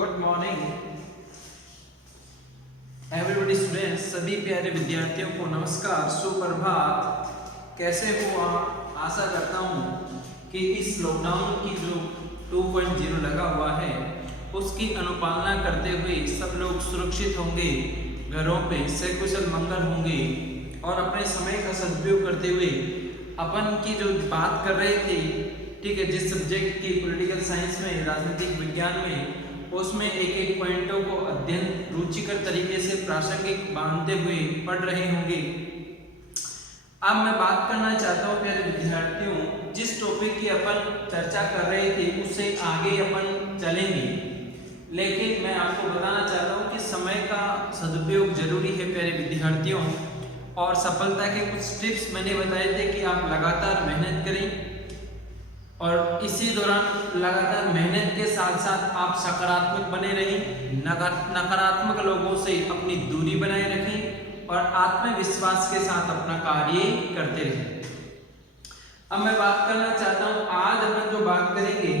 Good morning everybody students, सभी प्यारे विद्यार्थियों को नमस्कार, सुप्रभात। कैसे हो आप? आशा करता हूँ कि इस लॉकडाउन की जो 2.0 लगा हुआ है उसकी अनुपालना करते हुए सब लोग सुरक्षित होंगे, घरों पे सकुशल मंगल होंगे और अपने समय का सदुपयोग करते हुए अपन की जो बात कर रहे थे, ठीक है, जिस सब्जेक्ट की पॉलिटिकल साइंस में, राजनीतिक विज्ञान में, उसमें एक एक पॉइंटों को अध्ययन रुचिकर तरीके से प्रासंगिक बांधते हुए पढ़ रहे होंगे। अब मैं बात करना चाहता हूँ प्यारे विद्यार्थियों, जिस टॉपिक की अपन चर्चा कर रहे थे उससे आगे अपन चलेंगे, लेकिन मैं आपको बताना चाहता हूँ कि समय का सदुपयोग जरूरी है प्यारे विद्यार्थियों। और सफलता के कुछ टिप्स मैंने बताए थे कि आप लगातार मेहनत करें और इसी दौरान लगातार मेहनत के साथ साथ आप सकारात्मक बने रहें, नकारात्मक लोगों से अपनी दूरी बनाए रखें और आत्मविश्वास के साथ अपना कार्य करते रहें। अब मैं बात करना चाहता हूँ, आज अपन जो बात करेंगे,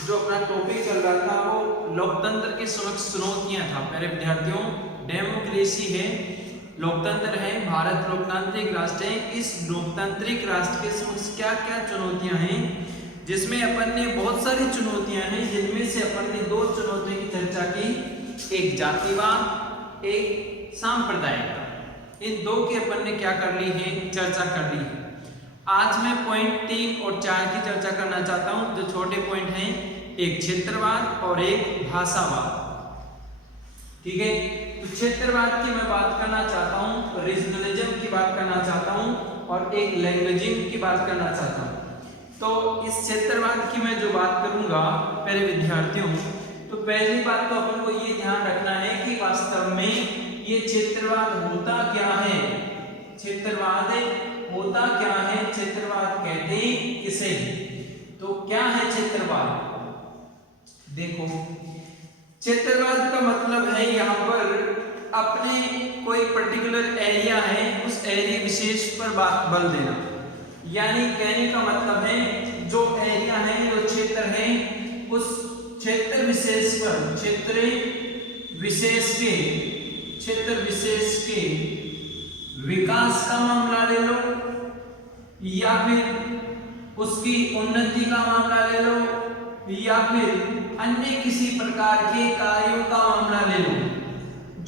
जो अपना टॉपिक चल रहा था वो लोकतंत्र के समक्ष चुनौतियां था प्यारे विद्यार्थियों। डेमोक्रेसी है, लोकतंत्र है, भारत लोकतांत्रिक राष्ट्र है। इस लोकतांत्रिक राष्ट्र के समक्ष क्या क्या चुनौतियां हैं, जिसमें अपन ने बहुत सारी चुनौतियां हैं, जिनमें से अपन ने दो चुनौतियों की चर्चा की, एक जातिवाद, एक सांप्रदायिकता। इन दो की अपन ने क्या कर ली है, चर्चा कर ली है। आज मैं पॉइंट 3 और 4 की चर्चा करना चाहता हूं, जो छोटे पॉइंट हैं, एक क्षेत्रवाद और एक भाषावाद। ठीक है, तो क्षेत्रवाद की मैं बात करना चाहता हूं, रीजनलिज्म की बात करना चाहता हूं और एक लैंग्वेजिंग की बात करना चाहता हूं। तो इस क्षेत्रवाद की मैं जो बात करूंगा प्यारे विद्यार्थियों, तो पहली बात तो अपन को ये ध्यान रखना है कि वास्तव में ये क्षेत्रवाद होता क्या है। क्षेत्रवाद होता क्या है, क्षेत्रवाद कहते किसे हैं? तो क्या है क्षेत्रवाद? देखो, क्षेत्रवाद का मतलब है यहाँ पर अपने कोई पर्टिकुलर एरिया है, उस एरिया विशेष पर बात बल देना। यानी कहने का मतलब है जो एरिया है, जो क्षेत्र है, उस क्षेत्र विशेष पर, क्षेत्र विशेष के विकास का मामला ले लो या फिर उसकी उन्नति का मामला ले लो या फिर अन्य किसी प्रकार के कार्यों का मामला ले लो।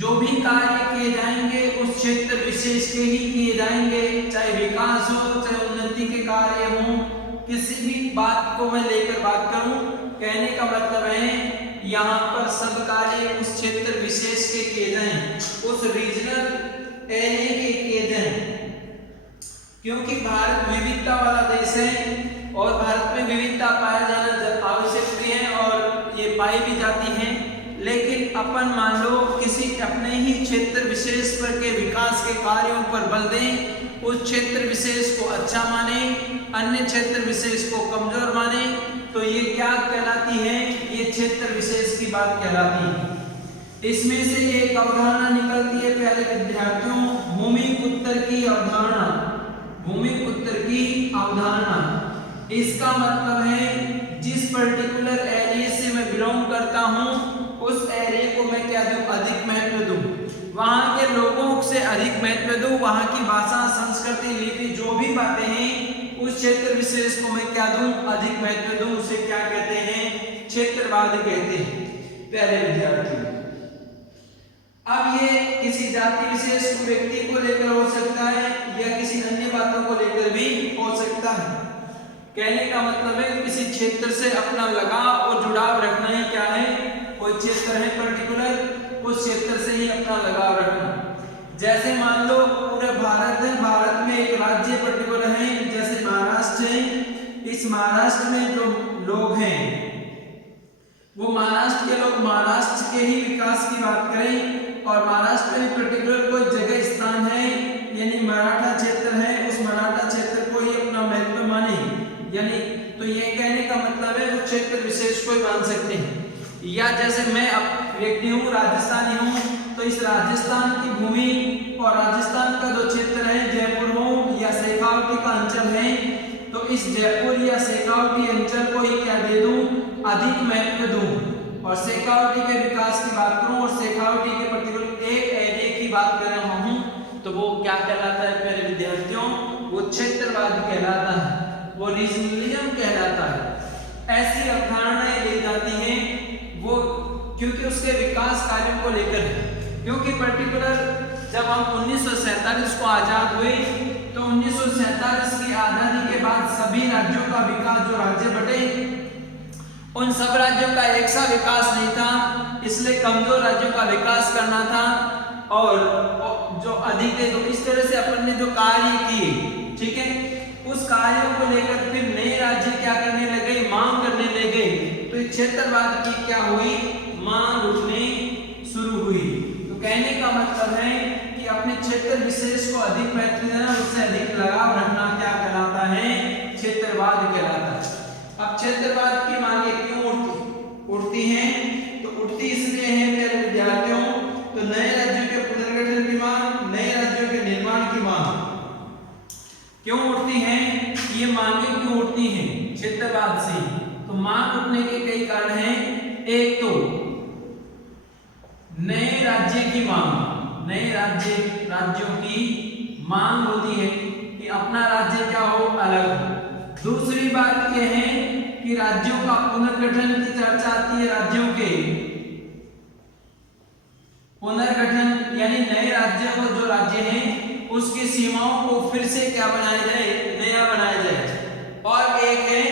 जो भी कार्य किए जाएंगे उस क्षेत्र विशेष के ही किए जाएंगे, चाहे विकास हो, चाहे उन्नति के कार्य हो, किसी भी बात को मैं लेकर बात करूं, कहने का मतलब है यहाँ पर सब कार्य उस क्षेत्र विशेष के किए जाएं, उस रीजनल एरिया के किए जाएं। क्योंकि भारत विविधता वाला देश है और भारत में विविधता पाया जाना आवश्यक भी है और ये पाई भी जाती है। लेकिन अपन मान लो किसी अपने ही क्षेत्र विशेष पर के विकास के कार्यों पर बल दें, उस क्षेत्र विशेष को अच्छा माने, अन्य क्षेत्र विशेष को कमजोर माने, तो ये क्या कहलाती है, ये क्षेत्र विशेष की बात कहलाती है। इसमें से एक अवधारणा निकलती है प्यारे विद्यार्थियों, भूमिपुत्र की अवधारणा। भूमिपुत्र की अवधारणा, इसका मतलब है जिस पर्टिकुलर एरिया से मैं बिलोंग करता हूँ उस एरिया को मैं क्या दूं, अधिक महत्व दूं, वहां के लोगों से अधिक महत्व दूं, वहां की भाषा, संस्कृति, लिपि, जो भी बातें हैं, उस क्षेत्र विशेष को मैं क्या दूं, अधिक महत्व दूं। उसे क्या कहते हैं, क्षेत्रवाद कहते हैं प्यारे विद्यार्थियों। अब ये किसी जाति विशेष को, व्यक्ति को लेकर हो सकता है या किसी अन्य बातों को लेकर भी हो सकता है। कहने का मतलब है किसी क्षेत्र से अपना लगाव और जुड़ाव रखना ही क्या है, कोई क्षेत्र है पर्टिकुलर, उस क्षेत्र से ही अपना लगाव रखना। जैसे मान लो पूरा भारत है, भारत में एक राज्य पर्टिकुलर है, जैसे महाराष्ट्र है। इस महाराष्ट्र में जो लोग हैं वो महाराष्ट्र के लोग महाराष्ट्र के ही विकास की बात करें और महाराष्ट्र में पर्टिकुलर कोई जगह स्थान है, यानी मराठा क्षेत्र है, उस मराठा क्षेत्र को ही अपना महत्व माने, यानी तो ये कहने का मतलब है उस क्षेत्र विशेष को ही मान सकते हैं। या जैसे मैं अब व्यक्ति हूँ, राजस्थानी हूँ, तो इस राजस्थान की भूमि और राजस्थान का जो क्षेत्र है, जयपुर हो या शेखावटी का अंचल है, तो इस जयपुर या शेखावटी अंचल को ही क्या दे दूं, अधिक महत्व दूं। और शेखावटी के विकास की बात करूं और शेखावटी के पर्टिकुलर एक एरिया की बात कर रहा हूं तो वो क्या कहलाता है प्यारे विद्यार्थियों? वो क्षेत्रवाद कहलाता है, वो रीजनलिज्म कहलाता है। ऐसी अवधारणाएं ली जाती हैं वो क्योंकि उसके विकास कार्यों को लेकर है। क्योंकि पर्टिकुलर जब हम 1947 को आजाद हुए तो 1947 की आजादी के बाद सभी राज्यों का विकास, जो राज्य बटे उन सब राज्यों का एक सा विकास नहीं था, इसलिए कमजोर राज्यों का विकास करना था और जो अधिक थे। तो इस तरह से अपन ने जो कार्य किए, ठीक है, उस कार्यों को लेकर फिर नए राज्य क्या करने लगे? मांग करने लगे। तो इस क्षेत्रवाद की क्या हुई? मांग उठने शुरू हुई। तो कहने का मतलब है कि अपने क्षेत्र विशेष को अधिक महत्व देना, उससे अधिक लगाव रखना क्या कहलाता है? क्षेत्रवाद कहलाता है। अब क्षेत्रवाद की मांगे क्यों उठती हैं? तो उठती इसलिए है मेरे विद्यार्थियों, तो नए राज्यों के पुनर्गठन की मांग, नए राज्यों के निर्माण की मांग क्यों उठती हैं? ये मांगे क्यों उठती हैं? क्षेत्रवाद से। तो मांग उठने के कई कारण हैं। एक तो नए राज्य की मांग, नए राज्यों की मांग होती है कि अपना राज्य क्या हो? अलग। दूसरी बात यह है कि राज्यों का पुनर्गठन की चर्चा आती है। राज्यों के पुनर्गठन यानी नए राज्यों को, जो राज्य हैं उसकी सीमाओं को फिर से क्या बनाया जाए? नया बनाया जाए। और एक है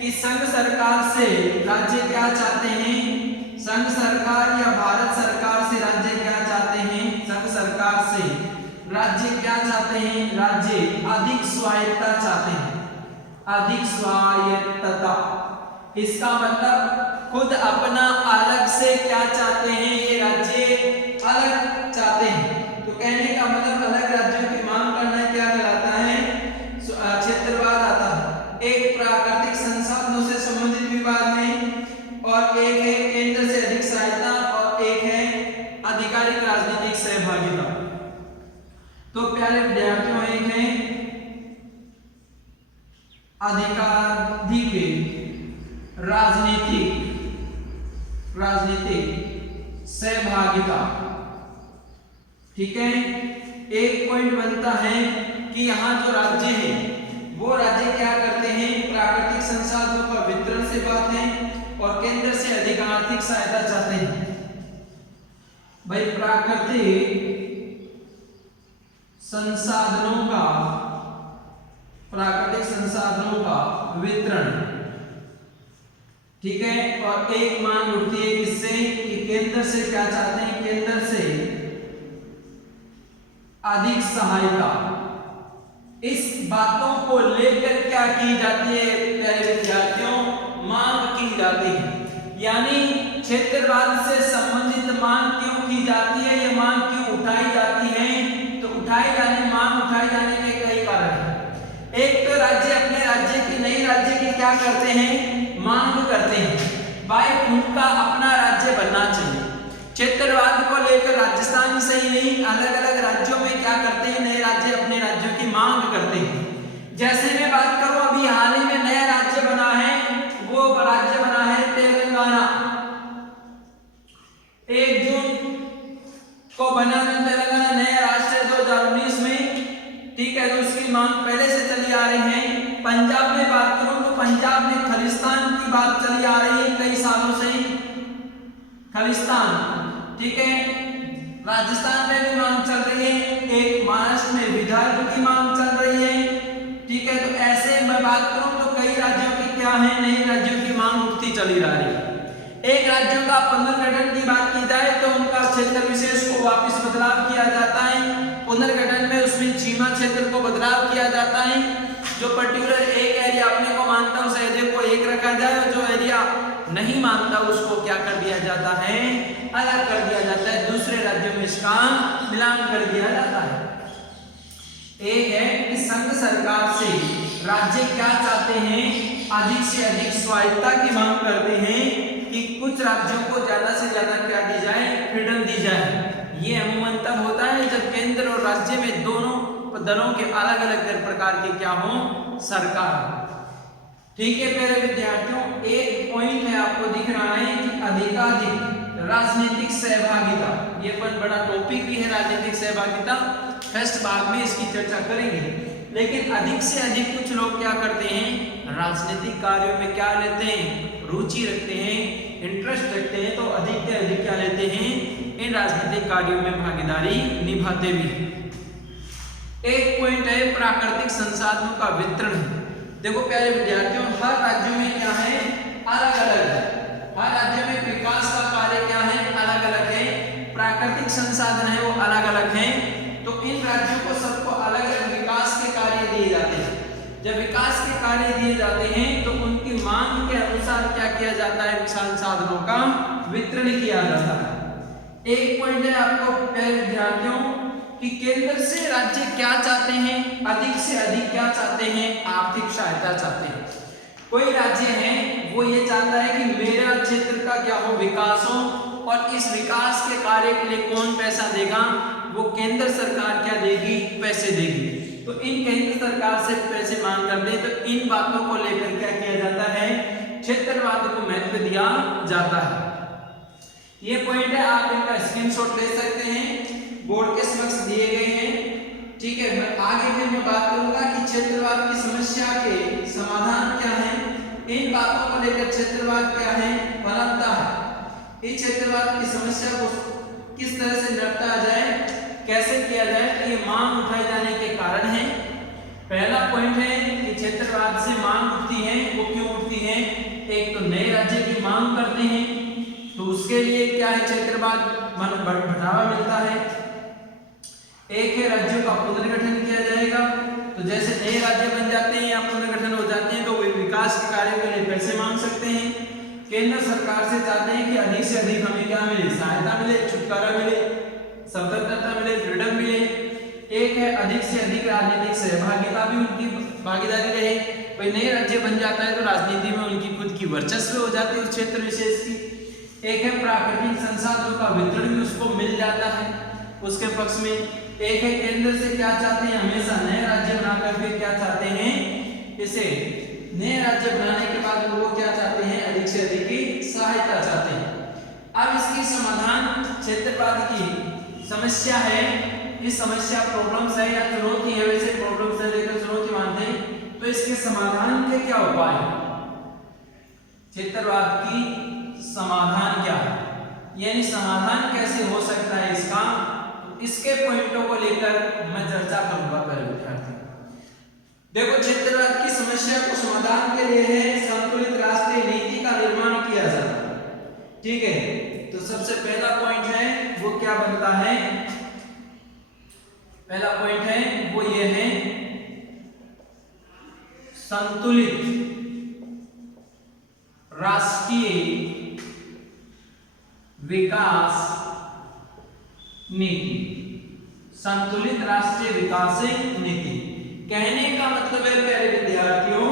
कि संघ सरकार से राज्य क्या चाहते हैं? संघ सरकार या भारत सरकार से राज्य क्या चाहते हैं? संघ सरकार से राज्य क्या चाहते हैं? राज्य अधिक स्वायत्तता चाहते हैं, अधिक स्वायत्तता। इसका मतलब खुद अपना अलग से क्या चाहते हैं? ये राज्य अलग चाहते हैं। तो कहने का मतलब अलग राज्यों की मांग करना क्या कहलाता है? क्षेत्रवाद आता है। एक प्राकृतिक संसाधनों से संबंधित विवाद है और एक है केंद्र से अधिक सहायता और एक है आधिकारिक राजनीतिक सहभागिता। तो प्यारे विद्यार्थियों, एक है अधिकाधिक राजनीतिक सहभागिता, ठीक है। एक पॉइंट बनता है कि यहाँ जो राज्य है वो राज्य क्या करते हैं? प्राकृतिक संसाधनों का वितरण से बात है और केंद्र से अधिक आर्थिक सहायता चाहते हैं। भाई प्राकृतिक संसाधनों का वितरण, ठीक है। और एक मांग उठती है किससे? कि केंद्र से क्या चाहते हैं? केंद्र से अधिक सहायता। इस बातों को लेकर क्या की जाती है प्यारे विद्यार्थियों? मांग की जाती है। यानी क्षेत्रवाद से संबंधित मांग क्यों की जाती है? ये मांग क्यों उठाई जाती है? तो मांग उठाई जाने के कई कारण हैं। एक तो राज्य अपने राज्य की, नई राज्य की क्या करते हैं? मांग करते हैं। भाई उनका अपना राज्य बनना चाहिए। क्षेत्रवाद को लेकर राजस्थान से ही नहीं, अलग अलग राज्यों में क्या करते हैं? नए राज्य अपने राज्यों की मांग करते हैं। जैसे मैं बात करूं, अभी हाल ही में नया राज्य बना है, वो राज्य बना है तेलंगाना। 1 जून को बना तेलंगाना नया राष्ट्र 2019 में, ठीक है। तो उसकी मांग पहले से चली आ रही है। पंजाब में बात करूं तो पंजाब में खालिस्तान की बात चली आ रही है कई सालों से, खालिस्तान, ठीक है। राजस्थान में भी मांग चल रही है, एक महाराष्ट्र में विदर्भ की मांग चल रही है, ठीक है। तो ऐसे मैं बात करूं तो कई राज्यों की क्या है? नए राज्यों की मांग उठती चली आ रही है। एक राज्यों का पुनर्गठन की बात की जाए तो उनका क्षेत्र विशेष को वापस बदलाव किया जाता है। पुनर्गठन में उसमें सीमा क्षेत्र को बदलाव किया जाता है। जो पर्टिकुलर एक एरिया अपने को मानता है उस एरिया को एक रखा जाए और जो एरिया नहीं मानता उसको क्या कर दिया जाता है? अलग कर दिया जाता है। दूसरे राज्यों में इसका मिलान कर दिया जाता है। एक है कि संघ सरकार से राज्य क्या चाहते हैं? अधिक से अधिक स्वायत्तता की मांग करते हैं कि कुछ राज्यों को ज्यादा से ज्यादा क्या दी जाए? फ्रीडम दी जाए। ये अमूमन तब होता है जब केंद्र और राज्य में दोनों दलों के अलग अलग प्रकार के क्या हो? सरकार, ठीक है। प्यारे विद्यार्थियों, एक पॉइंट है आपको दिख रहा है कि अधिकाधिक राजनीतिक सहभागिता, ये पर बड़ा टॉपिक भी है राजनीतिक सहभागिता, फर्स्ट भाग में इसकी चर्चा करेंगे। लेकिन अधिक से अधिक कुछ लोग क्या करते हैं, राजनीतिक कार्यों में क्या लेते हैं, रुचि रखते हैं, इंटरेस्ट रखते हैं, तो अधिक से अधिक क्या लेते हैं, इन राजनीतिक कार्यों में भागीदारी निभाते भी हैं। एक पॉइंट है प्राकृतिक संसाधनों का वितरण। देखो प्यारे विद्यार्थियों, हर राज्य में क्या है, अलग अलग है, हर राज्य में विकास का कार्य क्या है, अलग अलग है, प्राकृतिक संसाधन है वो अलग अलग है। तो इन राज्यों को सबको अलग अलग विकास के कार्य दिए जाते हैं। जब विकास के कार्य दिए जाते हैं तो उनकी मांग के अनुसार क्या किया जाता है, संसाधनों का वितरण किया जाता है। एक पॉइंट है आपको प्यारे विद्यार्थियों कि केंद्र से राज्य क्या चाहते हैं, अधिक से अधिक क्या चाहते हैं, आर्थिक सहायता चाहते हैं। कोई राज्य है वो ये चाहता है कि मेरा क्षेत्र का क्या हो, विकास हो, और इस विकास के कार्य के लिए कौन पैसा देगा, वो केंद्र सरकार क्या देगी, पैसे देगी। तो इन केंद्र सरकार से पैसे मांग कर दे, तो इन बातों को लेकर क्या किया जाता है, क्षेत्रवाद को महत्व दिया जाता है। ये पॉइंट है, आप इनका स्क्रीनशॉट ले सकते हैं, बोर्ड के समक्ष दिए गए हैं। ठीक है, आगे फिर मैं बात करूंगा कि क्षेत्रवाद की समस्या के समाधान क्या है, इन बातों को लेकर क्षेत्रवाद क्या है, बनता है। इस क्षेत्रवाद की समस्या को किस तरह से निपटा जाए, कैसे किया जाए, तो ये मांग उठाए जाने के कारण है। पहला पॉइंट है कि क्षेत्रवाद से मांग उठती है, वो क्यों उठती है, एक तो नए राज्य की मांग करते हैं, तो उसके लिए क्या है, क्षेत्रवाद बढ़ावा मिलता है। एक है राज्यों का पुनर्गठन किया जाएगा, तो जैसे नए राज्य बन जाते हैं या पुनर्गठन हो जाते हैं तो वे विकास के कार्यों के लिए पैसे मांग सकते हैं। केंद्र सरकार से चाहते हैं कि अधिक से अधिक हमें क्या मिले, सहायता मिले, छुटकारा मिले, स्वतंत्रता मिले, फ्रीडम मिले। एक है अधिक से अधिक राजनीतिक सहभागिता भी उनकी भागीदारी रहे। भाई नए राज्य बन जाता है तो राजनीति में उनकी खुद की वर्चस्व हो जाती है उस क्षेत्र विशेष की। एक है प्राकृतिक संसाधनों का वितरण भी उसको मिल जाता है उसके पक्ष में। एक है केंद्र से क्या चाहते हैं, हमेशा नए राज्य बनाकर फिर क्या चाहते हैं, इसे नए राज्य बनाने के बाद लोग क्या चाहते हैं, अधिक से अधिक की सहायता चाहते हैं। अब इसकी समाधान क्षेत्रवाद की समस्या है, इस समस्या प्रॉब्लम्स है या चुनौती है, वैसे प्रॉब्लम्स है लेकर चुनौती मानते हैं। तो इसके समाधान के क्या उपाय है, क्षेत्रवाद की समाधान क्या है, यानी समाधान कैसे हो सकता है इसका, इसके पॉइंटों को लेकर मैं चर्चा करूंगा पहले विद्यार्थी। देखो क्षेत्रवाद की समस्या को समाधान के लिए है संतुलित राष्ट्रीय नीति का निर्माण किया जाता है। ठीक है, तो सबसे पहला पॉइंट है वो क्या बनता है, पहला पॉइंट है वो ये है संतुलित राष्ट्रीय विकास नीति। संतुलित राष्ट्रीय विकास नीति कहने का मतलब है प्यारे विद्यार्थियों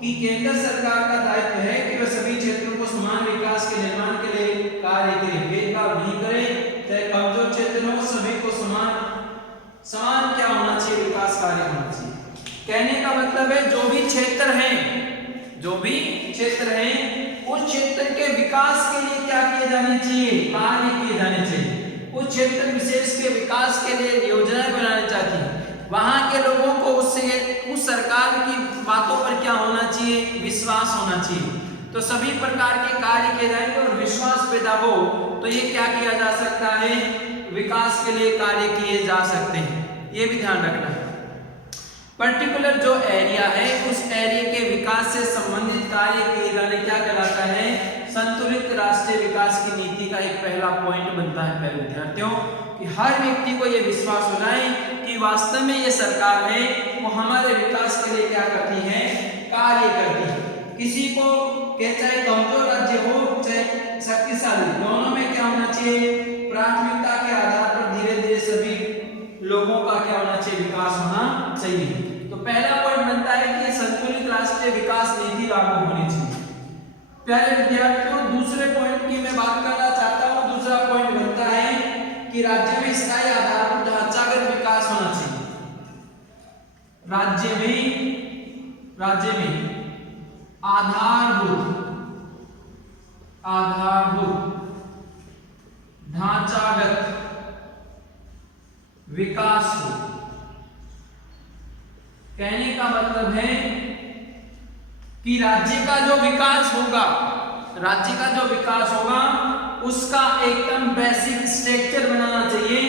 कि केंद्र सरकार का दायित्व है कि वह सभी क्षेत्रों को समान विकास के निर्माण के लिए कार्य करे, भेदभाव नहीं करे, चाहे कमजोर क्षेत्र हो, सभी को समान क्या होना चाहिए, विकास कार्य होना चाहिए। कहने का मतलब है जो भी क्षेत्र है, जो भी क्षेत्र है, उस क्षेत्र के विकास के लिए क्या किए जाने चाहिए, कार्य किए जाने चाहिए। उस क्षेत्र विशेष के विकास के लिए योजनाएं बनानी चाहती है। वहां के लोगों को उससे उस सरकार की बातों पर क्या होना चाहिए, विश्वास होना चाहिए। तो सभी प्रकार के कार्य किए जाएंगे और विश्वास पैदा हो तो ये क्या किया जा सकता है, विकास के लिए कार्य किए जा सकते हैं। ये भी ध्यान रखना है। पर्टिकुलर जो एरिया है उस एरिया के विकास से संबंधित कार्य किए जाने क्या कहलाता है, संतुलित राष्ट्रीय विकास की नीति का एक पहला पॉइंट बनता है प्यारे विद्यार्थियों कि हर व्यक्ति को यह विश्वास हो जाए कि वास्तव में ये सरकार है वो हमारे विकास के लिए क्या करती है, कार्य करती है। किसी को चाहे कमजोर राज्य हो चाहे शक्तिशाली, दोनों में क्या होना चाहिए, प्राथमिकता के आधार पर धीरे धीरे सभी लोगों का क्या होना चाहिए, विकास होना चाहिए। तो पहला पॉइंट बनता है कि संतुलित राष्ट्रीय विकास नीति लागू होनी चाहिए। प्यारे विद्यार्थियों दूसरे पॉइंट की मैं बात करना चाहता हूं। दूसरा पॉइंट बनता है कि राज्य में स्थायी आधारभूत ढांचागत विकास होना चाहिए। राज्य में आधारभूत आधारभूत ढांचागत विकास हो। कहने का मतलब है कि राज्य का जो विकास होगा, राज्य का जो विकास होगा उसका एकदम बेसिक स्ट्रक्चर बनाना चाहिए।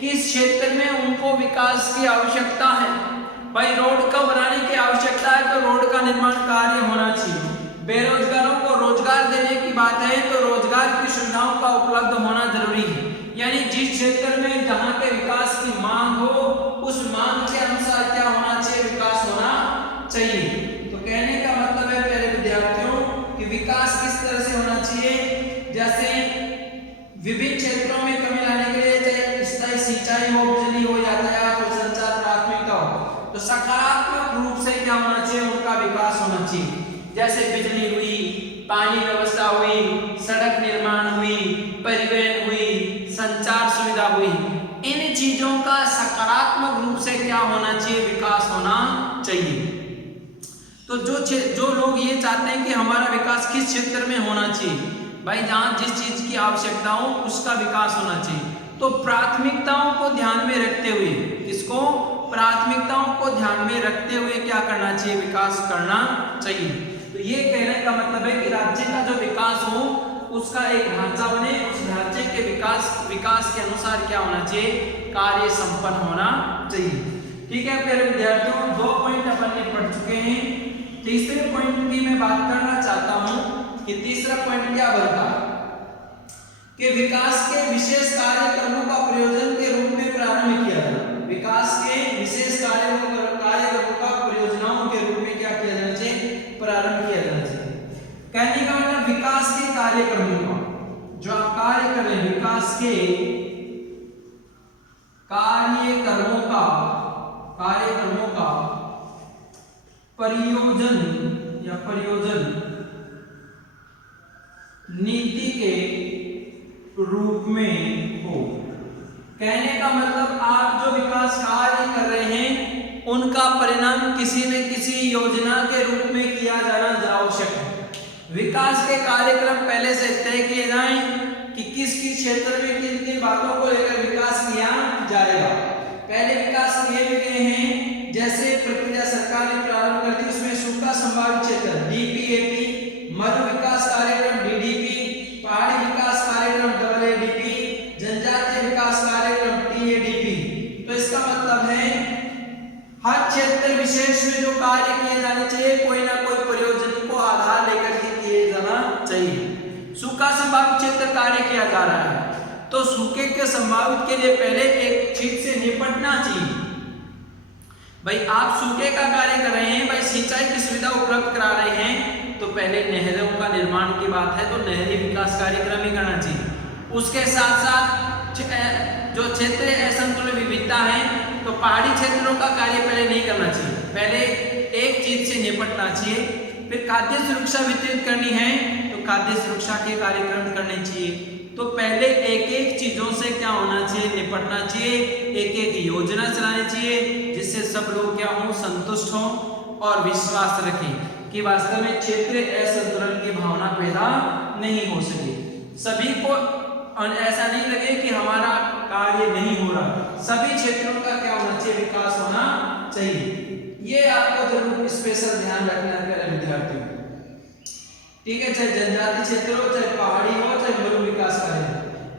किस क्षेत्र में उनको विकास की आवश्यकता है, भाई रोड का बनाने की आवश्यकता है तो रोड का निर्माण कार्य होना चाहिए। बेरोजगारों को रोजगार देने की बात है तो रोजगार की सुविधाओं का उपलब्ध होना जरूरी है। यानी जिस क्षेत्र में जहां के विकास की मांग हो उस मांग के अनुसार क्या होना चाहिए, विकास होना चाहिए। तो कहने का मतलब है प्यारे विद्यार्थियों कि विकास किस तरह से होना चाहिए, जैसे विभिन्न क्षेत्रों में कमी लाने के लिए चाहे स्थायी सिंचाई हो, बिजली हो, यातायात हो, संचार प्राथमिकता हो, तो सकारात्मक रूप से क्या होना चाहिए, उनका विकास होना चाहिए। जैसे बिजली हुई, पानी व्यवस्था हुई, सड़क निर्माण हुई, परिवहन हुई, संचार सुविधा हुई, इन चीजों का सकारात्मक रूप से क्या होना चाहिए, विकास होना चाहिए। तो जो लोग ये चाहते हैं कि हमारा विकास किस क्षेत्र में होना चाहिए, भाई जहां जिस चीज की आवश्यकता हो उसका विकास होना चाहिए। तो प्राथमिकताओं को ध्यान में रखते हुए, किसको, प्राथमिकताओं को ध्यान में रखते हुए क्या करना चाहिए, विकास करना चाहिए। तो ये कहने का मतलब है कि राज्य का जो विकास हो उसका एक ढांचा बने, उस ढांचे के विकास के अनुसार क्या होना चाहिए, कार्य संपन्न होना चाहिए। ठीक है प्यारे विद्यार्थियों, 2 पॉइंट अपन ने पढ़ चुके हैं। तीसरे पॉइंट की मैं बात करना चाहता हूं कि तीसरा पॉइंट क्या बनता कि विकास के विशेष कार्यक्रमों का प्रयोजन के रूप में प्रारंभ किया जाए। विकास के विशेष कार्यक्रमों का परियोजनाओं के रूप में क्या किया जाना चाहिए, प्रारंभ किया जाना चाहिए। कहने का मतलब विकास के कार्यक्रमों का जो आप कार्य कर रहे हैं, विकास के कार्यक्रमों का परियोजन नीति के रूप में हो। कहने का मतलब आप जो विकास कार्य कर रहे हैं उनका परिणाम किसी न किसी योजना के रूप में किया जाना आवश्यक है। विकास के कार्यक्रम पहले से तय किए जाएं कि किस किस क्षेत्र में किन किन बातों को लेकर विकास किया जाएगा। पहले विकास किए भी गए हैं, जैसे प्रक्रिया सरकार ने प्रारंभ कर दी, उसमें सूखा संभावित क्षेत्र डीपीएपी, मरु विकास कार्यक्रम डीडीपी, पहाड़ी विकास कार्यक्रम डब्ल्यूडीपी, जनजातीय विकास कार्यक्रम टीएडीपी। तो इसका मतलब है हर क्षेत्र विशेष में जो कार्य किए जाने चाहिए कोई ना कोई परियोजना को आधार लेकर के किए जाना चाहिए। सूखा संभावित क्षेत्र कार्य किया जा रहा है तो सूखे के संभावित के लिए पहले एक चीज से निपटना चाहिए। भाई आप सूखे का कार्य कर रहे हैं, भाई सिंचाई की सुविधा उपलब्ध करा रहे हैं, तो पहले नहरों का निर्माण की बात है तो नहरी विकास कार्यक्रम ही करना चाहिए। उसके साथ साथ जो क्षेत्रीय असंतुलित विविधता है तो पहाड़ी क्षेत्रों का कार्य पहले नहीं करना चाहिए, पहले एक चीज से निपटना चाहिए। फिर खाद्य सुरक्षा वितरित करनी है तो खाद्य सुरक्षा के कार्यक्रम करने चाहिए। तो पहले एक एक चीजों से क्या होना चाहिए, निपटना चाहिए, एक एक योजना चलानी चाहिए जिससे सब लोग क्या हो, संतुष्ट हो और विश्वास रखें कि वास्तव में क्षेत्रीय असंतुलन की भावना पैदा नहीं हो सके। सभी को ऐसा नहीं लगे कि हमारा कार्य नहीं हो रहा, सभी क्षेत्रों का क्या होना चाहिए, विकास होना चाहिए। ये आपको जरूर स्पेशल ध्यान रखना है प्यारे विद्यार्थियों। ठीक है, चाहे जनजातीय क्षेत्र हो, चाहे पहाड़ी हो, चाहे मरु विकास कार्य।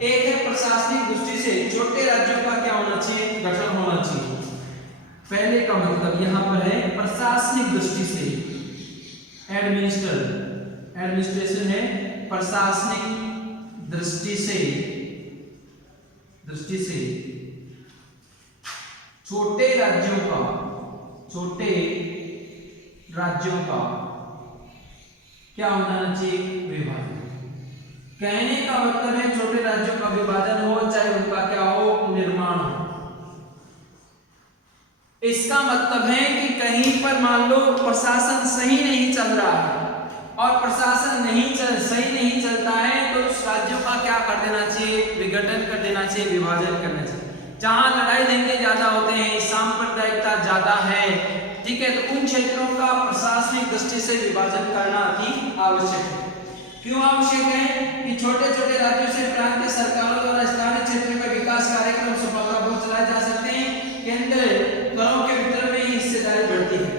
एक है प्रशासनिक दृष्टि से छोटे राज्यों का क्या होना चाहिए, गठन होना चाहिए। पहले का मतलब यहाँ पर है प्रशासनिक दृष्टि से, एडमिनिस्ट्रेशन है, प्रशासनिक दृष्टि से छोटे राज्यों का क्या होना चाहिए, विभाजन। कहने का मतलब है छोटे राज्यों का विभाजन हो, चाहे उनका क्या हो, निर्माण हो। इसका मतलब है कि कहीं पर मान लो प्रशासन सही नहीं चल रहा है और प्रशासन सही नहीं चलता है तो उस राज्यों का क्या कर देना चाहिए, विघटन कर देना चाहिए, विभाजन करना चाहिए। जहां लड़ाई दंगे ज्यादा होते हैं, सांप्रदायिकता ज्यादा है, ठीक है, तो उन क्षेत्रों का प्रशासनिक दृष्टि से विभाजन करना अति आवश्यक है। क्यों आवश्यक है कि छोटे छोटे राज्यों से प्रांतीय सरकारों द्वारा स्थानीय क्षेत्र में विकास कार्यक्रम सफलतापूर्वक चलाए जा सकते हैं। केंद्र करों के वितरण में ही हिस्सेदारी बढ़ती है।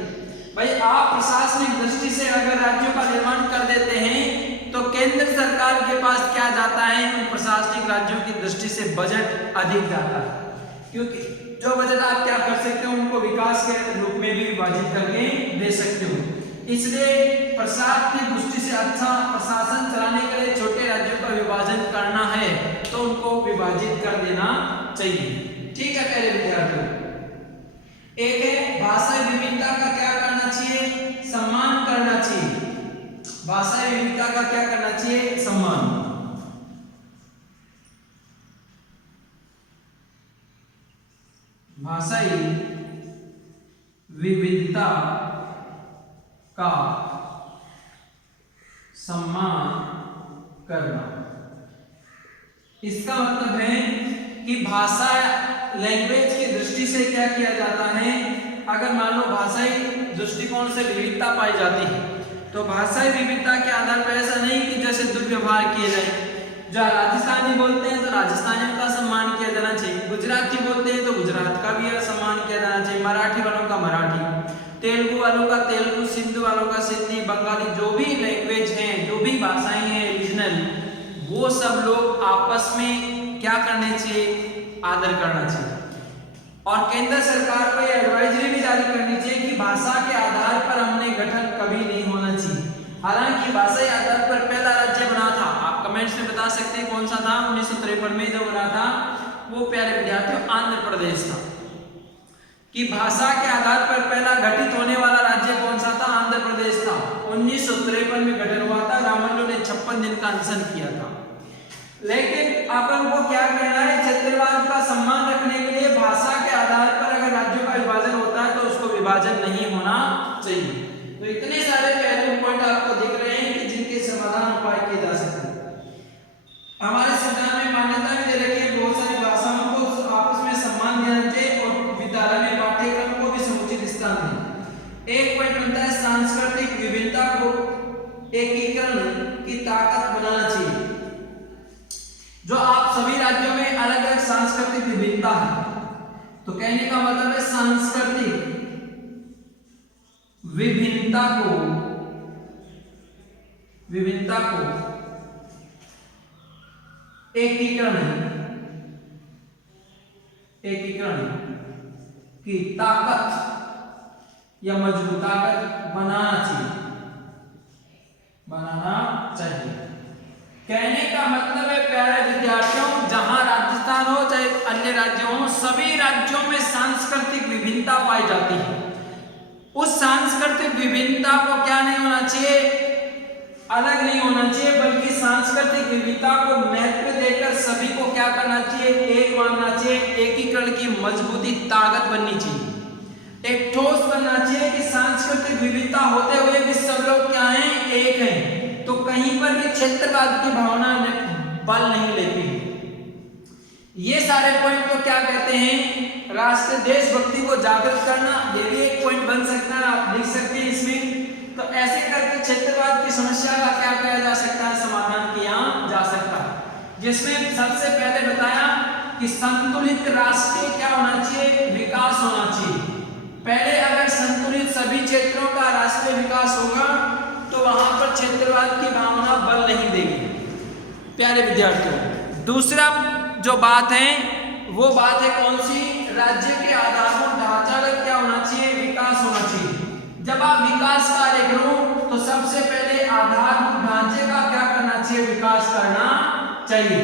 भाई आप प्रशासनिक दृष्टि से अगर राज्यों का निर्माण कर देते हैं तो केंद्र सरकार के पास क्या जाता है, उन प्रशासनिक राज्यों की दृष्टि से बजट अधिक जाता है, क्योंकि जो बजट आप क्या कर सकते हो उनको विकास के रूप में भी विभाजित करके दे सकते हो। इसलिए प्रशासनिक दृष्टि से अच्छा प्रशासन चलाने के लिए छोटे राज्यों का विभाजन करना है तो उनको विभाजित कर देना चाहिए। ठीक है प्यारे विद्यार्थियों, एक है भाषाई विविधता का क्या करना चाहिए, सम्मान करना चाहिए। भाषाई विविधता का क्या करना चाहिए, सम्मान। भाषाई विविधता का सम्मान करना, इसका मतलब है कि भाषा लैंग्वेज की दृष्टि से क्या किया जाता है। अगर मान लो भाषाई दृष्टिकोण से विविधता पाई जाती है तो भाषाई विविधता के आधार पर ऐसा नहीं कि जैसे दुर्व्यवहार किए जाए। जो राजस्थानी बोलते हैं तो राजस्थानियों का सम्मान किया जाना चाहिए, गुजराती बोलते हैं तो गुजरात का भी सम्मान किया जाना चाहिए, मराठी वालों का मराठी, तेलुगु वालों का तेलुगु, सिंधी वालों का सिंधी, बंगाली, जो भी लैंग्वेज हैं, जो भी भाषाएं हैं रीजनल, वो सब लोग आपस में क्या करने चाहिए, आदर करना चाहिए। और केंद्र सरकार को यह एडवाइजरी भी जारी करनी चाहिए कि भाषा के आधार पर हमने गठन कभी नहीं होना चाहिए। हालांकि भाषाई आधार पर पहला राज्य बना था, आप कमेंट्स में बता सकते हैं कौन सा था, 1953 में जो बना था वो प्यारे विद्यार्थियों आंध्र प्रदेश था। कि भाषा के आधार पर पहला गठित होने वाला राज्य कौन सा था, आंध्र प्रदेश था। 1953 में गठन हुआ था, रामल्लू ने 56 दिन का अनशन किया था। लेकिन अपन को क्या कहना है, क्षेत्रवाद का सम्मान रखने के लिए भाषा के आधार पर अगर राज्यों का विभाजन होता है तो उसको विभाजन नहीं होना चाहिए। तो इतने सारे पहलू पॉइंट आपको दिख रहे हैं कि जिनके समाधान उपाय किए जा सकते हैं। हमारे संविधान में मान्यता भी दे रखी है बहुत सारी भाषाओं को आपस में सम्मान देना चाहिए और विद्यालय में पाठ्यक्रम को भी समुचित स्थान दें। एक पॉइंट बनता है सांस्कृतिक विविधता को एकीकरण की ताकत बनाना चाहिए। जो आप सभी राज्यों में अलग अलग सांस्कृतिक विविधता है, तो कहने का मतलब है सांस्कृतिक विभिन्नता को एकीकरण की ताकत या मजबूत ताकत बनाना चाहिए। कहने का मतलब है प्यारे विद्यार्थियों, जहां राजस्थान हो चाहे अन्य राज्य हो, सभी राज्यों में सांस्कृतिक विभिन्नता पाई जाती है। उस सांस्कृतिक विभिन्नता को क्या नहीं होना चाहिए, अलग नहीं होना चाहिए, बल्कि सांस्कृतिक विविधता को महत्व देकर सभी को क्या करना चाहिए, एक मानना चाहिए। एकीकरण की मजबूती ताकत बननी चाहिए, एक ठोस बनना चाहिए कि सांस्कृतिक विविधता होते हुए भी सब लोग क्या हैं, एक हैं। तो कहीं पर भी क्षेत्रवाद की भावना बल नहीं लेती। ये सारे पॉइंट को क्या कहते हैं, राष्ट्र देशभक्ति को जागृत करना, ये भी एक पॉइंट बन सकता है, आप लिख सकते हैं इसमें। तो ऐसे करके क्षेत्रवाद की समस्या का क्या किया जा सकता है, समाधान किया जा सकता है। जिसमें सबसे पहले बताया कि संतुलित राष्ट्र क्या होना चाहिए, विकास होना चाहिए। पहले अगर संतुलित सभी क्षेत्रों का राष्ट्रीय विकास होगा तो वहां पर क्षेत्रवाद की भावना बल नहीं देगी प्यारे विद्यार्थियों। दूसरा जो बात है वो बात है कौन सी, राज्य के आधारभूत ढांचागत क्या होना चाहिए, विकास होना चाहिए। जब आप विकास कार्य करो तो सबसे पहले आधारभूत ढांचे का क्या करना चाहिए, विकास करना चाहिए,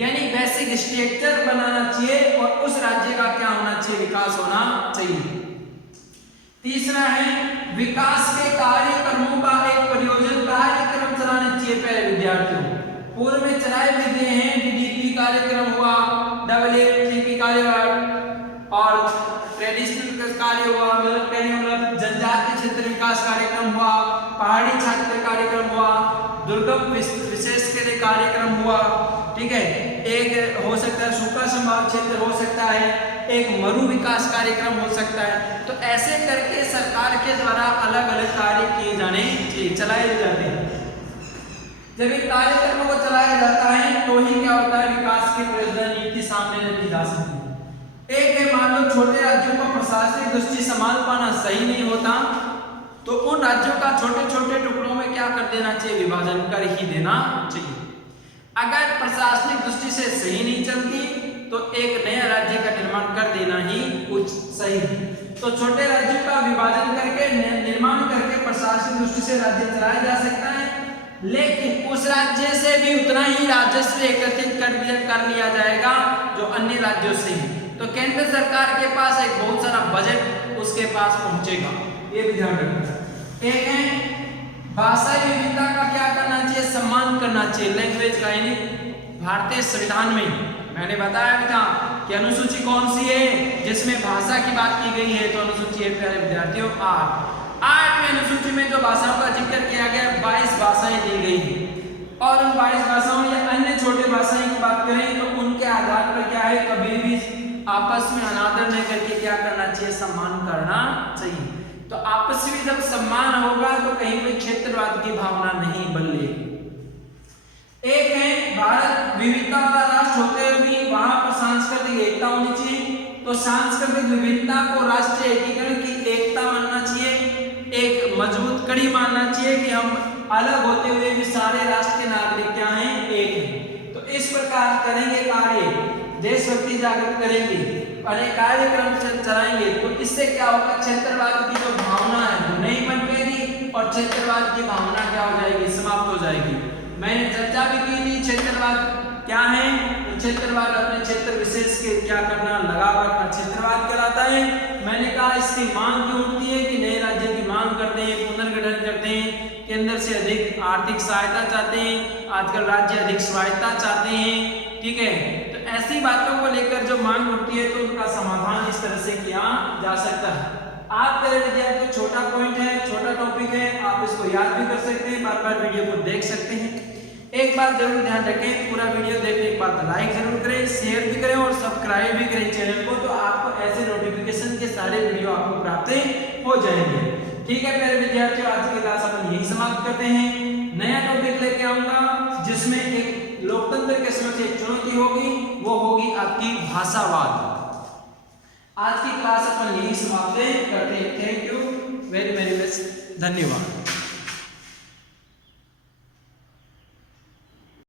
यानी बेसिक स्ट्रक्चर बनाना चाहिए और उस राज्य का क्या होना चाहिए, विकास होना चाहिए। तीसरा है विकास के कार्यक्रमों का एक परियोजना कार्यक्रम चलाने चाहिए प्यारे विद्यार्थियों। पूर्व में चलाए भी गए हैं, डीडीपी कार्यक्रम हुआ, डब्ल्यूएफपी कार्यक्रम और ट्रेडिशनल कार्य हुआ, मतलब जनजातीय क्षेत्र विकास कार्यक्रम हुआ, पहाड़ी छात्र कार्यक्रम हुआ, दुर्गम विशेष के लिए कार्यक्रम हुआ। ठीक है, एक हो सकता है सूखा संभाग क्षेत्र हो सकता है, एक मरु विकास कार्यक्रम हो सकता है। तो ऐसे करके सरकार के द्वारा अलग अलग कार्य किए जाने चाहिए, चलाए जाते हैं। जब इन कार्यक्रमों को चलाया जाता है तो ही क्या होता है, विकास की परियोजना नीति सामने रखी जा सकती है। एक है, मान लो छोटे राज्यों का प्रशासनिक दृष्टि संभाल पाना सही नहीं होता, तो उन राज्यों का छोटे छोटे टुकड़ों में क्या कर देना चाहिए, विभाजन कर ही देना चाहिए। अगर प्रशासनिक दृष्टि से सही नहीं चलती तो एक नया राज्य का निर्माण कर देना ही कुछ सही है। तो छोटे राज्यों का विभाजन करके निर्माण करके प्रशासनिक दृष्टि से राज्य चलाया जा सकता है, लेकिन उस राज्य से भी उतना ही राजस्व एकत्रित कर लिया जाएगा जो अन्य राज्यों से ही। तो केंद्र सरकार के पास एक बहुत सारा बजट उसके पास पहुंचेगा, ये भी ध्यान रखना। एक है, भाषा विविधता का क्या करना चाहिए, सम्मान करना चाहिए। लैंग्वेज का, यानी भारतीय संविधान में मैंने बताया भी था कि अनुसूची कौन सी है जिसमें भाषा की बात की गई है, तो अनुसूची है प्यारे विद्यार्थियों 8वें अनुसूची में जो भाषाओं का जिक्र किया गया 22 भाषाएं दी गई है, और उन 22 भाषाओं या अन्य छोटे भाषाएं की बात करें तो उनके आधार पर क्या है, कभी भी आपस में अनादर नहीं करके क्या करना चाहिए, सम्मान करना चाहिए। तो आपस में जब सम्मान होगा तो कहीं भी क्षेत्रवाद की भावना नहीं बदलेगी। एक है, भारत विविधता वाला राष्ट्र होते हुए भी वहां पर सांस्कृतिक एकता होनी चाहिए। तो सांस्कृतिक विविधता को राष्ट्रीय एकीकरण की एकता मानना चाहिए, एक मजबूत कड़ी मानना चाहिए कि हम अलग होते हुए भी सारे राष्ट्र के नागरिक क्या हैं, एक हैं। तो इस प्रकार करेंगे कार्य, देशभक्ति जागृत करेंगे, अनेक कार्यक्रम चलाएंगे, तो इससे क्या होगा, क्षेत्रवाद की जो भावना है वो नहीं बन पाएगी और क्षेत्रवाद की भावना क्या हो जाएगी, समाप्त हो जाएगी। मैंने चर्चा भी की थी, क्षेत्रवाद क्या है, तो क्षेत्रवाद अपने क्षेत्र विशेष के क्या करना, लगाव रखना क्षेत्रवाद कहलाता है। मैंने कहा इसकी मांग क्यों उठती है कि नए राज्य की मांग करते हैं, पुनर्गठन करते हैं, केंद्र से अधिक आर्थिक सहायता चाहते हैं, आजकल राज्य अधिक स्वायत्ता चाहते हैं, ठीक है। तो ऐसी बातों को लेकर जो मांग उठती है तो उनका समाधान इस तरह से किया जा सकता है। आप मेरे विद्यार्थी, छोटा पॉइंट है, छोटा टॉपिक है, आप इसको याद भी कर सकते हैं, बार बार वीडियो को देख सकते हैं। एक बात जरूर ध्यान रखें, पूरा वीडियो देखने के बाद लाइक जरूर करें, शेयर भी करें और सब्सक्राइब भी करें चैनल को, तो आपको ऐसे नोटिफिकेशन के सारे वीडियो आपको प्राप्त हो जाएंगे। ठीक है मेरे विद्यार्थियों, आज की क्लास अपन यही समाप्त करते हैं। नया टॉपिक लेके आऊंगा जिसमें एक लोकतंत्र के समक्ष एक चुनौती होगी, वो होगी आपकी भाषावाद। आज की क्लास अपन यही समाप्त करते हैं। Thank you very very much, धन्यवाद।